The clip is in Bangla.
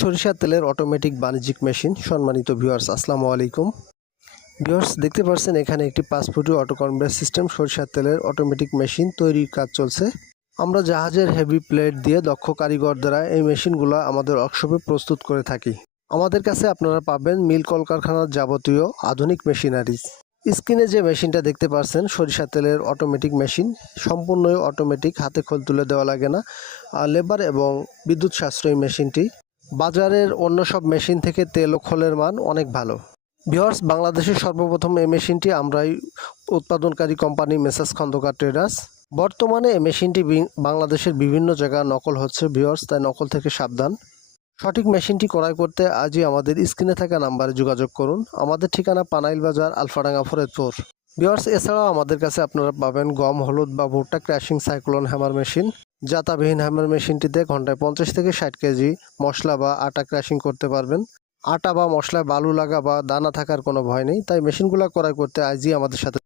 সরিষার তেলের অটোমেটিক বাণিজ্যিক মেশিন সম্মানিত ভিউয়ার্স আসসালামু আলাইকুম। ভিউয়ার্স দেখতে পাচ্ছেন এখানে একটি ফুটি অটো কনভেয়ার সিস্টেম সরিষার তেলের অটোমেটিক মেশিন তৈরির কাজ চলছে। আমরা জাহাজের হেভি প্লেট দিয়ে দক্ষ কারিগর দ্বারা এই মেশিনগুলো আমাদের ওয়ার্কশপে প্রস্তুত করে থাকি। আমাদের কাছে আপনারা পাবেন মিল কলকারখানার যাবতীয় আধুনিক মেশিনারিজ স্ক্রিনে যে মেশিনটা দেখতে পাচ্ছেন সরিষা তেলের অটোমেটিক মেশিন সম্পূর্ণই অটোমেটিক হাতে খোল তুলে দেওয়া লাগে না। লেবার এবং বিদ্যুৎ সাশ্রয়ী মেশিনটি বাজারের অন্য সব মেশিন থেকে তেল ও খোলের মান অনেক ভালো। ভিওয়ার্স বাংলাদেশের সর্বপ্রথম এই মেশিনটি আমরাই উৎপাদনকারী কোম্পানি মেসাস খন্দকার ট্রেডার্স। বর্তমানে এই মেশিনটি বাংলাদেশের বিভিন্ন জায়গা নকল হচ্ছে। ভিওয়ার্স তাই নকল থেকে সাবধান। সঠিক মেশিনটি ক্রয় করতে আজই আমাদের স্ক্রিনে থাকা নাম্বারে যোগাযোগ করুন। আমাদের ঠিকানা পানাইল বাজার, আলফাডাঙ্গা, ফরিদপুর। ভিওয়ার্স এছাড়াও আমাদের কাছে আপনারা পাবেন গম, হলুদ বা ভুট্টা ক্র্যাশিং সাইক্লোন হ্যামার মেশিন। জাতাবিহীন হ্যামার মেশিনটিতে ঘন্টায় পঞ্চাশ থেকে ষাট কেজি মশলা বা আটা ক্রাশিং করতে পারবেন। আটা বা মশলায় বালু লাগা বা দানা থাকার কোনো ভয় নেই, তাই মেশিনগুলো ক্রয় করতে আজই আমাদের সাথে